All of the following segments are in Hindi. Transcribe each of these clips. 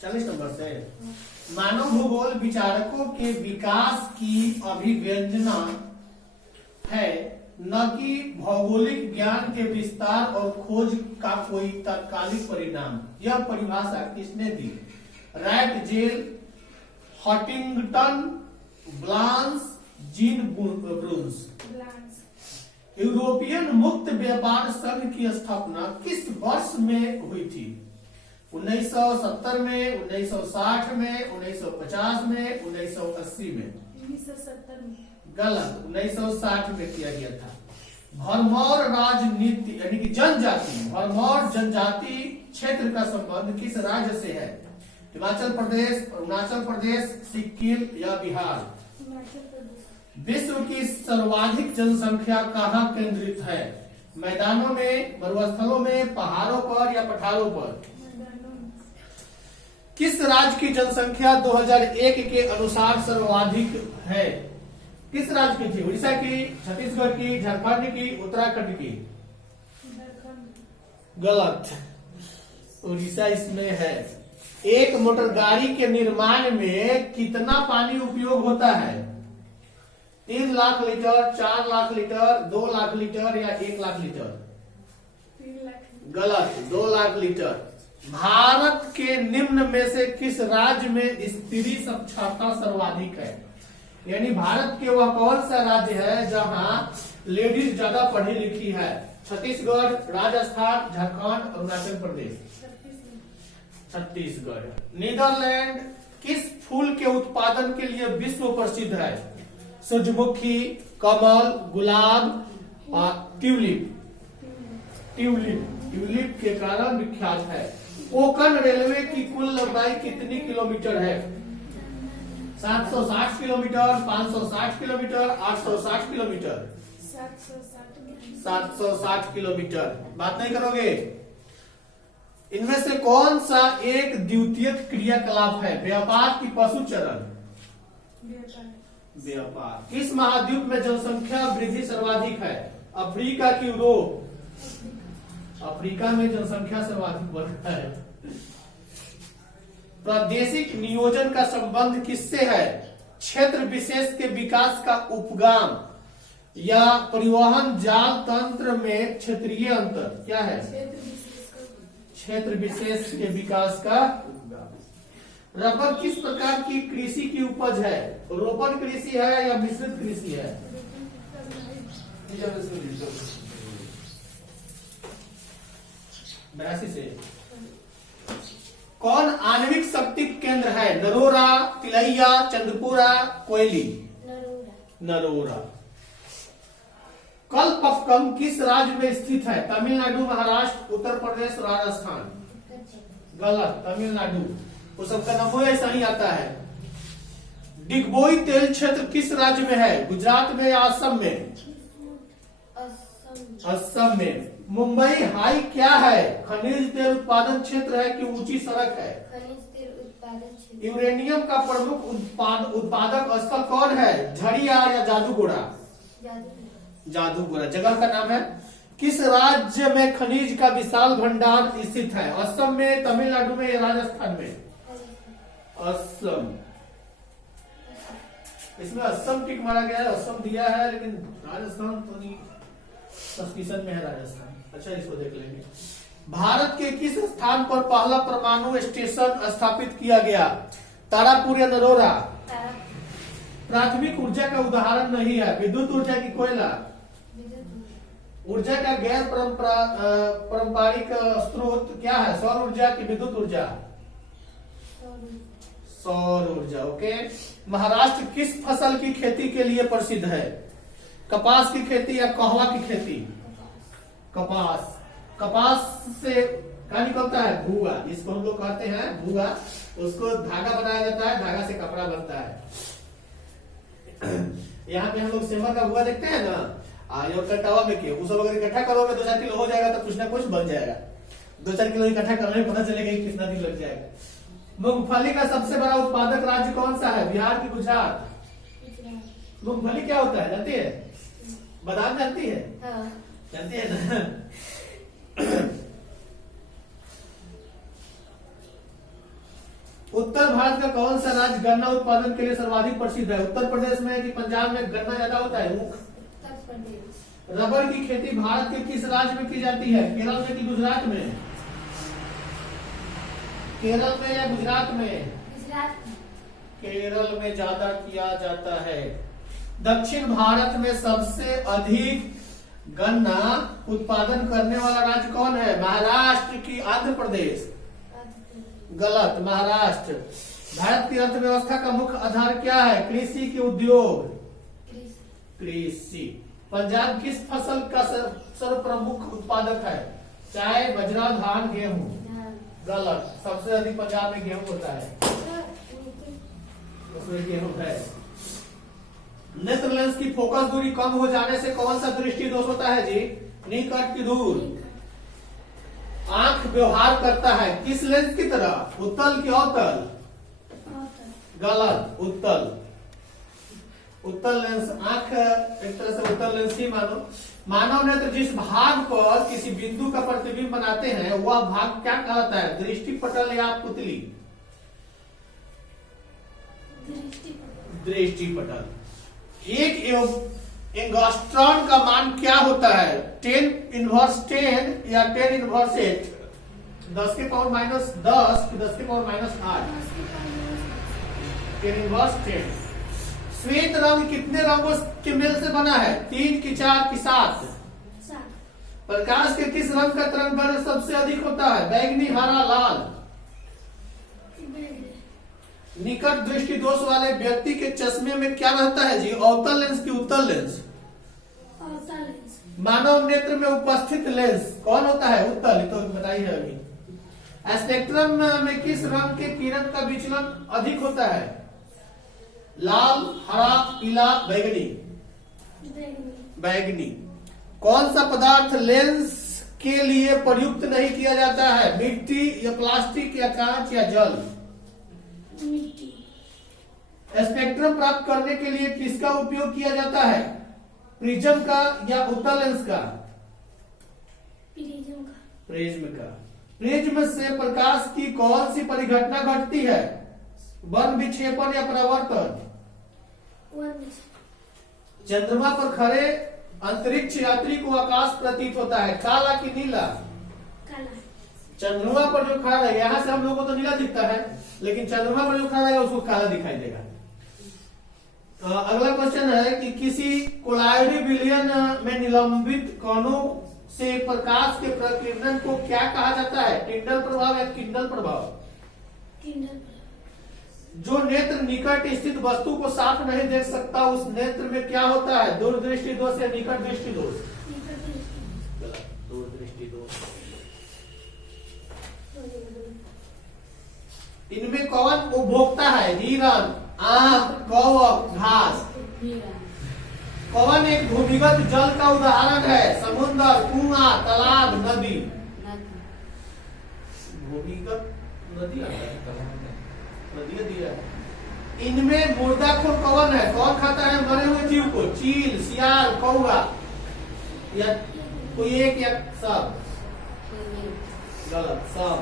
चालीस नंबर से मानव भूगोल विचारकों के विकास की अभिव्यंजना है, न कि भौगोलिक ज्ञान के विस्तार और खोज का कोई तात्कालिक परिणाम। यह परिभाषा किसने दी? रैट जेल, हंटिंगटन, ब्लांस, जीन ब्रूंस। यूरोपियन मुक्त व्यापार संघ की स्थापना किस वर्ष में हुई थी? 1970 में, 1960 में, 1950 में, 1980 में? 1970 में। गलत, 1960 में किया गया था। भरमौर राजनीति यानी कि जनजाति, भरमौर जनजाति क्षेत्र का संबंध किस राज्य से है? हिमाचल प्रदेश, अरुणाचल प्रदेश, सिक्किम या बिहार? हिमाचल प्रदेश। विश्व की सर्वाधिक जनसंख्या कहाँ केंद्रित है? मैदानों में, मरुस्थलों में, पहाड़ों पर या पठारों पर? किस राज्य की जनसंख्या 2001 के अनुसार सर्वाधिक है? किस राज्य की थी? उड़ीसा की, छत्तीसगढ़ की, झारखंड की, उत्तराखंड की? गलत, उड़ीसा इसमें है। एक मोटर गाड़ी के निर्माण में कितना पानी उपयोग होता है? 3 lakh litre, 4 lakh litre, 2 lakh litre या 1 लाख लीटर? 3 लाख। गलत, 2 लाख लीटर। भारत के निम्न में से किस राज्य में स्त्री साक्षरता सर्वाधिक है? यानी भारत के वह कौन सा राज्य है जहां लेडीज ज्यादा पढ़ी लिखी है? छत्तीसगढ़, राजस्थान, झारखंड, अरुणाचल प्रदेश? छत्तीसगढ़। नीदरलैंड किस फूल के उत्पादन के लिए विश्व प्रसिद्ध है? सूरजमुखी, कमल, गुलाब और ट्यूलिप? ट्यूलिप के कारण विख्यात है। कोंकण रेलवे की कुल लंबाई कितनी किलोमीटर है? 760 किलोमीटर, 560 किलोमीटर, 860 किलोमीटर? 760 किलोमीटर। बात नहीं करोगे? इनमें से कौन सा एक द्वितीयक क्रियाकलाप है? व्यापार की पशु चरण? व्यापार। किस महाद्वीप में जनसंख्या वृद्धि सर्वाधिक है? अफ्रीका की यूरोप? अफ्रीका में जनसंख्या सर्वाधिक बढ़ता है। प्रादेशिक नियोजन का संबंध किससे है? क्षेत्र विशेष के विकास का उपगाम या परिवहन जाल तंत्र में क्षेत्रीय अंतर? क्या है? क्षेत्र विशेष के विकास का उपगाम। रबर किस प्रकार की कृषि की उपज है? रोपण कृषि है या मिश्रित कृषि है? 82 से। कौन आणविक शक्ति केंद्र है? नरोरा, तिलैया, चंद्रपुरा, कोयली? नरोरा। कल्पक्कम किस राज्य में स्थित है? तमिलनाडु, महाराष्ट्र, उत्तर प्रदेश, राजस्थान? गलत, तमिलनाडु। वो सबका नाम ऐसा ही आता है। डिगबोई तेल क्षेत्र किस राज्य में है? गुजरात में या असम में? असम में। मुंबई हाई क्या है? खनिज तेल उत्पादन क्षेत्र है कि ऊंची सड़क है? खनिज तेल उत्पादन क्षेत्र। यूरेनियम का प्रमुख उत्पादक स्थल कौन है? झड़ियार या जादूगोड़ा? जादूगोड़ा जगह का नाम है। किस राज्य में खनिज का विशाल भंडार स्थित है? असम में, तमिलनाडु में या राजस्थान में? असम। इसमें असम टिक मारा गया है, असम दिया है, लेकिन राजस्थान तो नहीं, सस्पिशन में है राजस्थान। अच्छा, इसको देख लेंगे। भारत के किस स्थान पर पहला परमाणु स्टेशन स्थापित किया गया? तारापुर या नरोरा? प्राथमिक ऊर्जा का उदाहरण नहीं है। विद्युत ऊर्जा की कोयला? ऊर्जा का गैर पारंपरिक स्रोत क्या है? सौर ऊर्जा की विद्युत ऊर्जा? सौर ऊर्जा। ओके। महाराष्ट्र किस फसल की खेती के लिए प्रसिद्ध है? कपास की खेती या कहवा की खेती? कपास। कपास से क्या निकलता है? भुआ, जिसको हम लोग कहते हैं भुआ। उसको धागा बनाया जाता है, धागा से कपड़ा बनता है। यहाँ पे हम लोग सेमर का भुआ देखते हैं ना, कटावा में किया, सब अगर इकट्ठा करोगे 2-4 किलो हो जाएगा तो कुछ ना कुछ बन जाएगा। 2-4 किलो इकट्ठा करने में पता चलेगा कितना दिन लग जाएगा। मूंगफली का सबसे बड़ा उत्पादक राज्य कौन सा है? बिहार की गुजरात? मूंगफली क्या होता है जानती है? बादाम जानती है? हाँ। जानती है ना? उत्तर भारत का कौन सा राज्य गन्ना उत्पादन के लिए सर्वाधिक प्रसिद्ध है? उत्तर प्रदेश में है कि पंजाब में गन्ना ज्यादा होता है? उत्तर प्रदेश। रबर की खेती भारत के किस राज्य में की जाती है? केरल में कि गुजरात में? केरल में या गुजरात में? गुजरात में। केरल में ज्यादा किया जाता है। दक्षिण भारत में सबसे अधिक गन्ना उत्पादन करने वाला राज्य कौन है? महाराष्ट्र की आंध्र प्रदेश? गलत, महाराष्ट्र। भारत की अर्थव्यवस्था का मुख्य आधार क्या है? कृषि के उद्योग? कृषि। पंजाब किस फसल का सर्वप्रमुख उत्पादक है? चाय, बाजरा, धान, गेहूं? गलत, सबसे अधिक पंजाब में गेहूं होता है, उसमें गेहूं है। नेत्र लेंस की फोकस दूरी कम हो जाने से कौन सा दृष्टि दोष होता है जी? निकट की दूर। आंख व्यवहार करता है किस लेंस की तरह? उत्तल की अवतल? गलत, उत्तल। उत्तल लेंस, आंख एक तरह से उत्तल लेंस ही मानो। मानव नेत्र जिस भाग पर किसी बिंदु का प्रतिबिंब बनाते हैं वह भाग क्या कहलाता है? दृष्टि पटल या पुतली? दृष्टि पटल। एक एंगस्ट्रॉन का मान क्या होता है? 10^10 या 10^8? 10 के पावर -10 कि 10 के पावर -8? 10^10। श्वेत रंग कितने रंगों के मेल से बना है? 3 कि 4 कि 7? प्रकाश के किस रंग का तरंग सबसे अधिक होता है? बैंगनी, हरा, लाल? निकट दृष्टि दोष वाले व्यक्ति के चश्मे में क्या रहता है जी? अवतल लेंस की उत्तल लेंस? मानव नेत्र में उपस्थित लेंस कौन होता है? उत्तल, तो बताइए अभी। स्पेक्ट्रम में किस रंग के किरण का विचलन अधिक होता है? लाल, हरा, पीला, बैंगनी? बैंगनी। कौन सा पदार्थ लेंस के लिए प्रयुक्त नहीं किया जाता है? मिट्टी या प्लास्टिक या कांच या जल? मिट्टी। स्पेक्ट्रम प्राप्त करने के लिए किसका उपयोग किया जाता है? प्रिज्म का या उत्तल लेंस का? प्रिज्म का। प्रिज्म का। प्रिज्म से प्रकाश की कौन सी परिघटना घटती है? वन विक्षेपण या परावर्तन? चंद्रमा पर खड़े अंतरिक्ष यात्री को आकाश प्रतीत होता है काला कि नीला? काला। चंद्रमा पर जो खड़ा है, यहाँ से हम लोगों को तो नीला दिखता है, लेकिन चंद्रमा पर जो खड़ा है उसको काला दिखाई देगा। अगला क्वेश्चन है कि किसी कोलाइडी विलयन में निलंबित कणों से प्रकाश के प्रकीर्णन को क्या कहा जाता है? टिंडल प्रभाव या किंडल प्रभाव? किंडल। जो नेत्र निकट स्थित वस्तु को साफ नहीं देख सकता उस नेत्र में क्या होता है? दूरदृष्टि दोष या निकट दृष्टि दोष? दूरदृष्टि दोष। इनमें कौन उपभोक्ता है? हिरण, आम, कौवा, घास? कौन एक भूमिगत जल का उदाहरण है? समुद्र, कुआं, तालाब, नदी? भूमिगत नदी नदियां दिया है। इनमें मुर्दाखोर कौन है? कौन खाता है मरे हुए जीव को? चील, सियार, कौवा या कोई एक या सब? गलत, सब।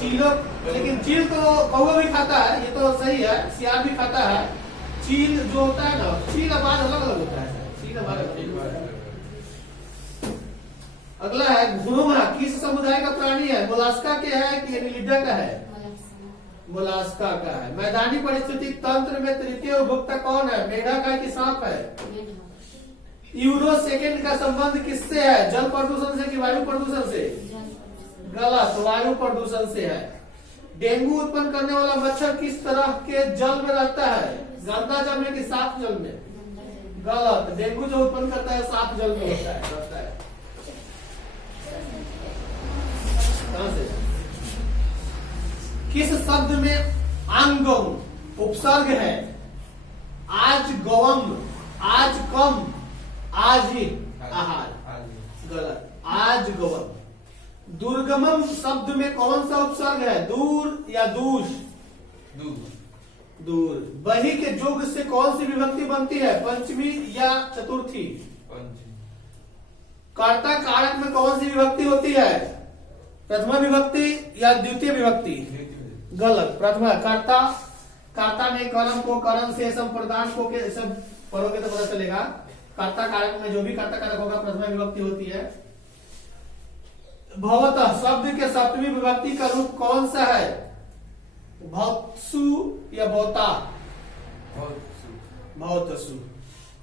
चीलों, लेकिन चील तो कौवा भी खाता है, ये तो सही है। सियार भी खाता है। चील जो होता है ना, चील आवाज अलग अलग होता है, चील आवाज। अगला है घुड़ुआ किस समुदाय का प्राणी है? मोलास्का के है कि एनिलिडा का है? मोलास्का का है। मैदानी परिस्थितिक तंत्र में तृतीय उपभोक्ता कौन है? मेढक है कि सांप है? यूरो सेकेंड का संबंध किससे है? जल प्रदूषण से कि वायु प्रदूषण से? गलत, वायु प्रदूषण से है। डेंगू उत्पन्न करने वाला मच्छर किस तरह के जल में रहता है? गंदा जल में कि साफ जल में? गलत, डेंगू जो उत्पन्न करता है साफ जल में होता है, रहता है। कहां से? किस शब्द में आंगम उपसर्ग है? आज गवम, आज कम, आज आहार? गलत, आज गवम। दुर्गमम शब्द में कौन सा उपसर्ग है? दूर या दूष? दूर। बही के जोग से कौन सी विभक्ति बनती है? पंचमी या चतुर्थी? कर्ता कारक में कौन सी विभक्ति होती है? प्रथमा विभक्ति या द्वितीय विभक्ति? गलत। प्रथमा। कर्ता में कर्म को, करण से, संप्रदान को के सब पढ़ोगे तो पता चलेगा। कर्ता कारक में जो भी कर्ता कारक होगा प्रथमा विभक्ति होती है। भवतः शब्द के सप्तमी विभक्ति का रूप कौन सा है? भवत्सु या भवता? भवतसु।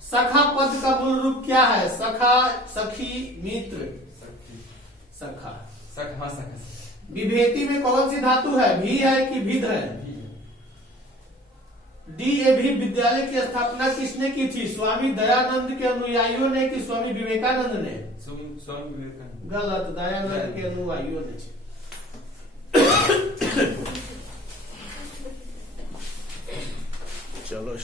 सखा पद का मूल रूप क्या है? सखा, सखी, मित्र। सखा। विभेति में कौन सी धातु है? भी है कि भिद है? डीएवी विद्यालय की स्थापना किसने की थी? स्वामी दयानंद के अनुयायियों ने कि स्वामी विवेकानंद ने? स्वामी विवेकानंद। गलत। दयानंद के अनुयायियों ने। चलो